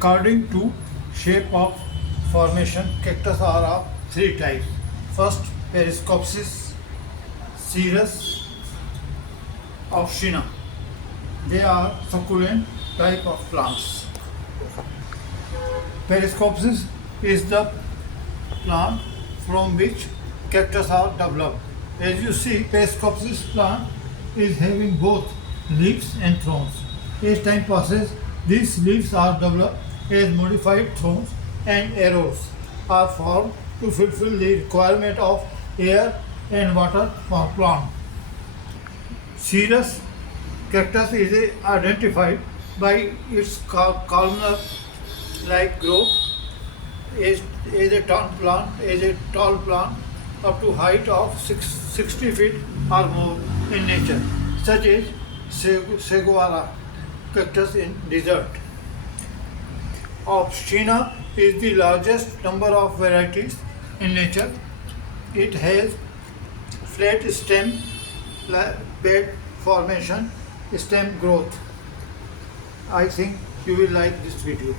According to shape of formation, cactus are of three types. First, Periscopsis, Cirrus, Opshina. They are succulent type of plants. Periscopsis is the plant from which cactus are developed. As you see, Periscopsis plant is having both leaves and thorns. As time passes, these leaves are developed as modified thorns and arrows are formed to fulfill the requirement of air and water for plant. Cirrus cactus is identified by its columnar-like growth is a tall plant up to height of 60 feet or more in nature, such as saguaro cactus in desert. Opshina is the largest number of varieties in nature. It has flat stem, bed formation, stem growth. I think you will like this video.